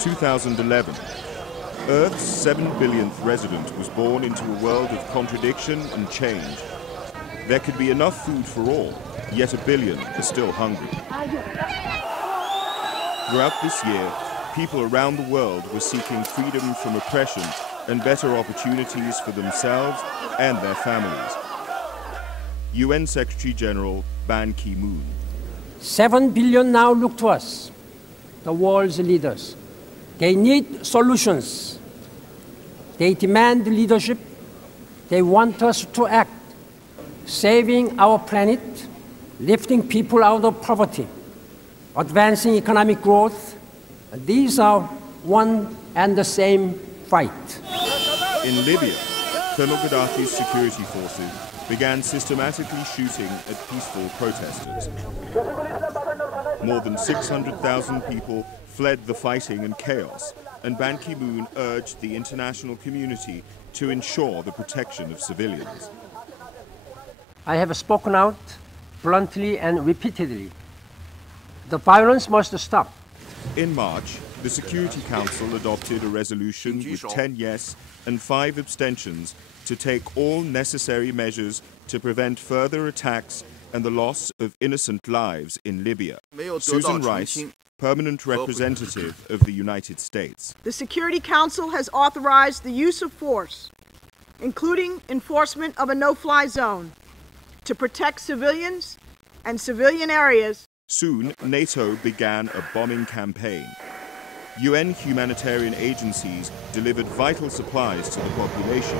2011, Earth's 7 billionth resident was born into a world of contradiction and change. There could be enough food for all, yet a billion are still hungry. Throughout this year, people around the world were seeking freedom from oppression and better opportunities for themselves and their families. UN Secretary General Ban Ki-moon. 7 billion now look to us, the world's leaders. They need solutions. They demand leadership. They want us to act, saving our planet, lifting people out of poverty, advancing economic growth. These are one and the same fight. In Libya, Colonel Gaddafi's security forces began systematically shooting at peaceful protesters. More than 600,000 people fled the fighting and chaos, and Ban Ki-moon urged the international community to ensure the protection of civilians. I have spoken out bluntly and repeatedly. The violence must stop. In March, the Security Council adopted a resolution with 10 yes and 5 abstentions to take all necessary measures to prevent further attacks and the loss of innocent lives in Libya. Susan Rice, permanent representative of the United States. The Security Council has authorized the use of force, including enforcement of a no-fly zone, to protect civilians and civilian areas. Soon, NATO began a bombing campaign. UN humanitarian agencies delivered vital supplies to the population.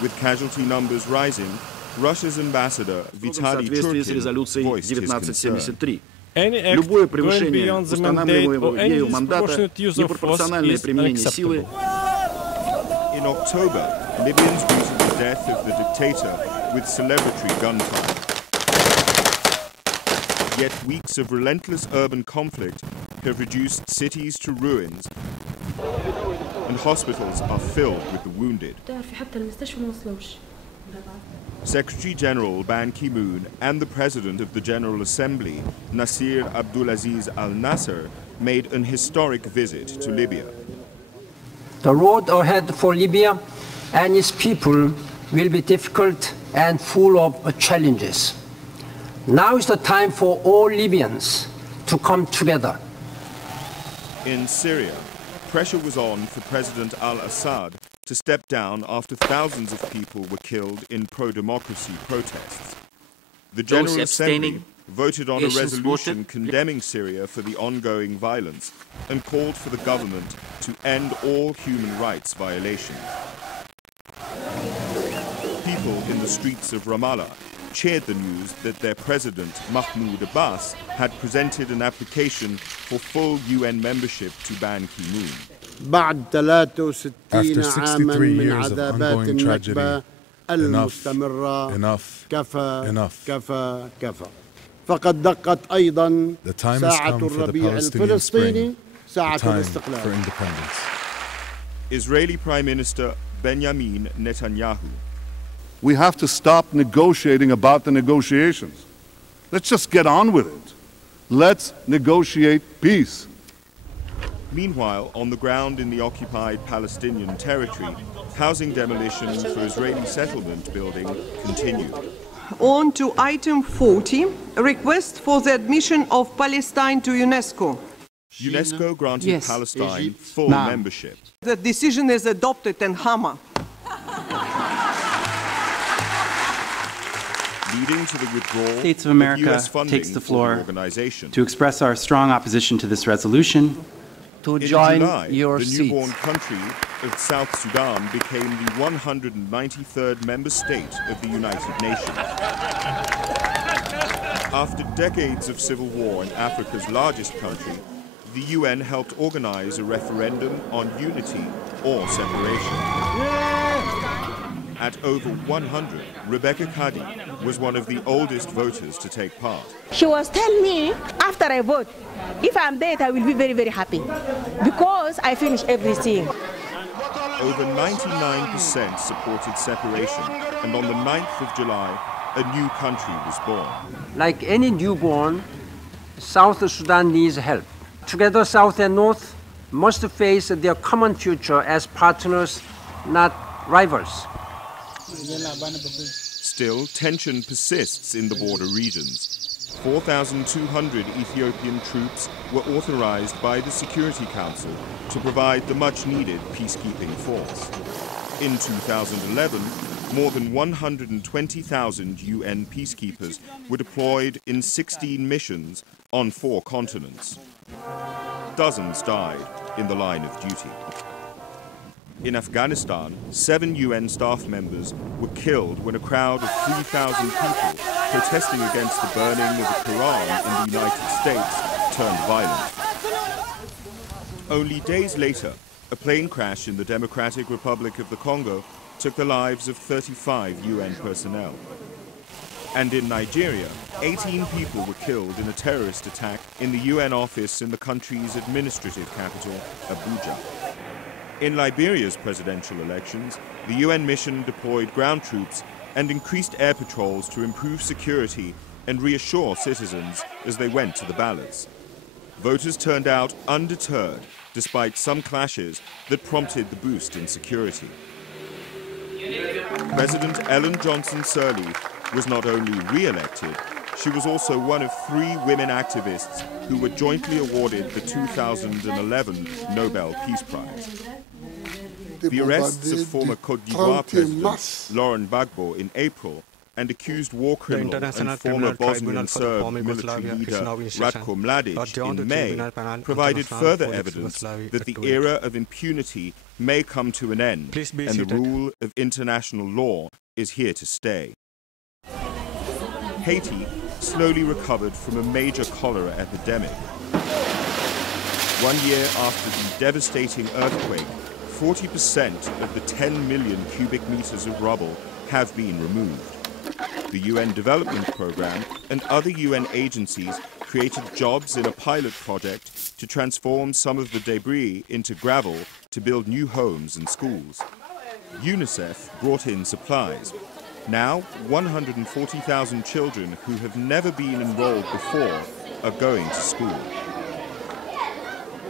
With casualty numbers rising, Russia's ambassador Vitaly Churkin voiced his concern. Any act going beyond the mandate or any disproportionate use of force is unacceptable. In October, Libyans greeted the death of the dictator with celebratory gunfire. Yet weeks of relentless urban conflict have reduced cities to ruins, and hospitals are filled with the wounded. Secretary General Ban Ki-moon and the President of the General Assembly, Nasir Abdulaziz Al-Nasser, made an historic visit to Libya. The road ahead for Libya and its people will be difficult and full of challenges. Now is the time for all Libyans to come together. In Syria, pressure was on for President al-Assad to step down after thousands of people were killed in pro-democracy protests. The General Assembly voted on a resolution condemning Syria for the ongoing violence and called for the government to end all human rights violations. People in the streets of Ramallah cheered the news that their president, Mahmoud Abbas, had presented an application for full UN membership to Ban Ki-moon. After 63 years of ongoing tragedy, enough, enough, enough. The time has come for the Palestinian Spring, the time for independence. Israeli Prime Minister Benjamin Netanyahu. We have to stop negotiating about the negotiations. Let's just get on with it. Let's negotiate peace. Meanwhile, on the ground in the occupied Palestinian territory, housing demolition for Israeli settlement building continued. On to item 40, a request for the admission of Palestine to UNESCO. UNESCO granted Palestine full membership. The decision is adopted in Hama. Leading to the withdrawal States of America takes the floor to express our strong opposition to this resolution. To join July, your the seats. newborn country of South Sudan became the 193rd member state of the United Nations. After decades of civil war in Africa's largest country, the UN helped organize a referendum on unity or separation. At over 100, Rebecca Kadi was one of the oldest voters to take part. She was telling me, after I vote, if I'm dead, I will be very, very happy, because I finished everything. Over 99% supported separation, and on the 9th of July, a new country was born. Like any newborn, South Sudan needs help. Together, South and North must face their common future as partners, not rivals. Still, tension persists in the border regions. 4,200 Ethiopian troops were authorized by the Security Council to provide the much-needed peacekeeping force. In 2011, more than 120,000 UN peacekeepers were deployed in 16 missions on 4 continents. Dozens died in the line of duty. In Afghanistan, 7 UN staff members were killed when a crowd of 3,000 people protesting against the burning of the Quran in the United States turned violent. Only days later, a plane crash in the Democratic Republic of the Congo took the lives of 35 UN personnel. And in Nigeria, 18 people were killed in a terrorist attack in the UN office in the country's administrative capital, Abuja. In Liberia's presidential elections, the UN mission deployed ground troops and increased air patrols to improve security and reassure citizens as they went to the ballots. Voters turned out undeterred, despite some clashes that prompted the boost in security. President Ellen Johnson Sirleaf was not only re-elected, she was also one of 3 women activists who were jointly awarded the 2011 Nobel Peace Prize. The arrests of former Côte d'Ivoire President Laurent Gbagbo in April and accused war criminal and former Bosnian Serb military leader Ratko Mladic in May provided further evidence that the era of impunity may come to an end and the rule of international law is here to stay. Haiti slowly recovered from a major cholera epidemic. 1 year after the devastating earthquake, 40% of the 10 million cubic meters of rubble have been removed. The UN Development Programme and other UN agencies created jobs in a pilot project to transform some of the debris into gravel to build new homes and schools. UNICEF brought in supplies. Now, 140,000 children who have never been enrolled before are going to school.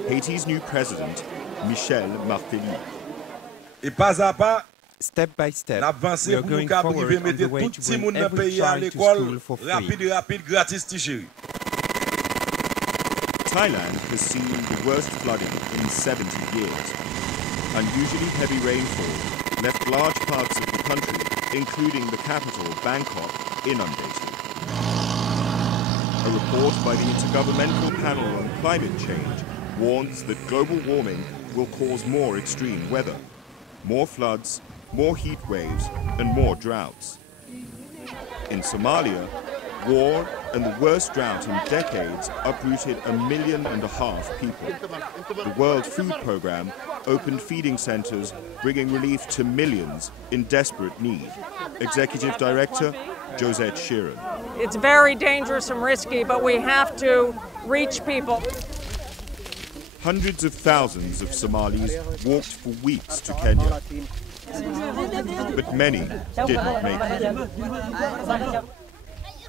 Haiti's new president, Michel Martelly. Step by step, we are going forward on the way to bring every child to school for free. Thailand has seen the worst flooding in 70 years. Unusually heavy rainfall left large parts of the country, including the capital, Bangkok, inundated. A report by the Intergovernmental Panel on Climate Change warns that global warming will cause more extreme weather, more floods, more heat waves, and more droughts. In Somalia, war and the worst drought in decades uprooted 1.5 million people. The World Food Programme opened feeding centres, bringing relief to millions in desperate need. Executive Director, Josette Sheeran. It's very dangerous and risky, but we have to reach people. Hundreds of thousands of Somalis walked for weeks to Kenya. But many did not make it.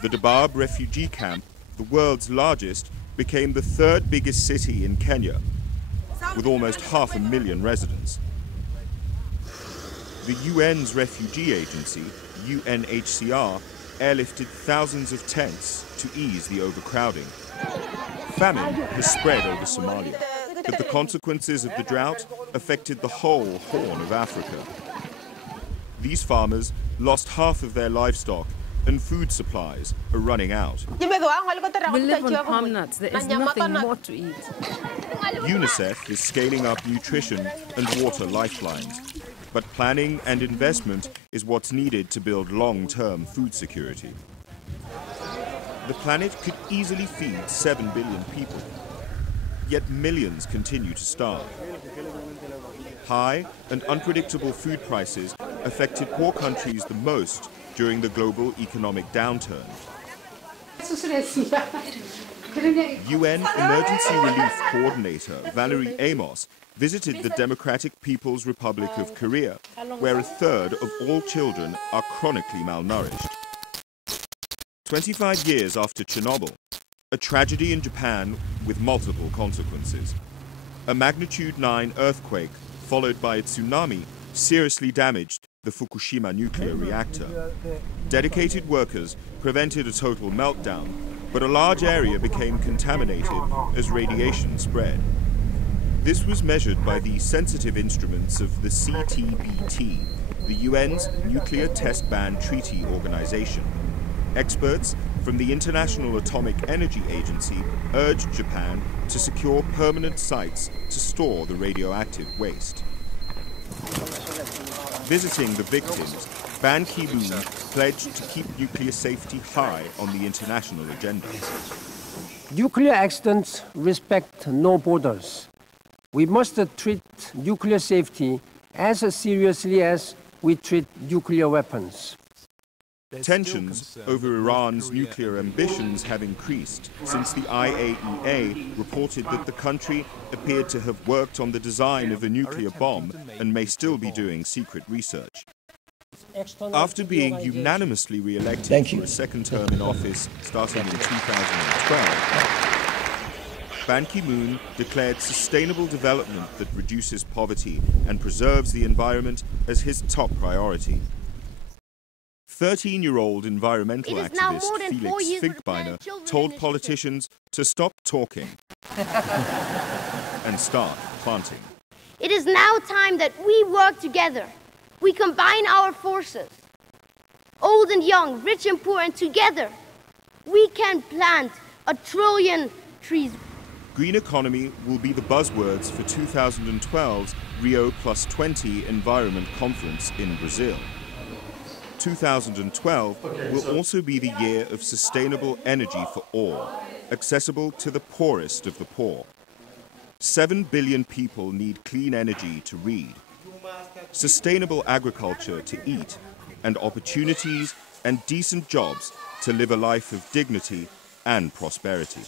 The Dadaab refugee camp, the world's largest, became the 3rd biggest city in Kenya, with almost 500,000 residents. The UN's refugee agency, UNHCR, airlifted thousands of tents to ease the overcrowding. Famine has spread over Somalia, but the consequences of the drought affected the whole Horn of Africa. These farmers lost half of their livestock and food supplies are running out. We live on palm nuts. There is nothing more to eat. UNICEF is scaling up nutrition and water lifelines, but planning and investment is what's needed to build long-term food security. The planet could easily feed 7 billion people, yet millions continue to starve. High and unpredictable food prices affected poor countries the most during the global economic downturn. UN Emergency Relief Coordinator Valerie Amos visited the Democratic People's Republic of Korea, where 1/3 of all children are chronically malnourished. 25 years after Chernobyl, a tragedy in Japan with multiple consequences. A magnitude 9 earthquake, followed by a tsunami, seriously damaged the Fukushima nuclear reactor. Dedicated workers prevented a total meltdown, but a large area became contaminated as radiation spread. This was measured by the sensitive instruments of the CTBT, the UN's Nuclear Test Ban Treaty Organization. Experts from the International Atomic Energy Agency urged Japan to secure permanent sites to store the radioactive waste. Visiting the victims, Ban Ki-moon pledged to keep nuclear safety high on the international agenda. Nuclear accidents respect no borders. We must treat nuclear safety as seriously as we treat nuclear weapons. Tensions over Iran's nuclear ambitions have increased since the IAEA reported that the country appeared to have worked on the design of a nuclear bomb and may still be doing secret research. After being unanimously re-elected for a second term in office starting in 2012, Ban Ki-moon declared sustainable development that reduces poverty and preserves the environment as his top priority. 13-year-old environmental activist Felix Finkbeiner told politicians to stop talking and start planting. It is now time that we work together. We combine our forces, old and young, rich and poor, and together we can plant 1 trillion trees. Green economy will be the buzzwords for 2012's Rio+20 Environment Conference in Brazil. 2012 will also be the year of sustainable energy for all, accessible to the poorest of the poor. 7 billion people need clean energy to read, sustainable agriculture to eat, and opportunities and decent jobs to live a life of dignity and prosperity.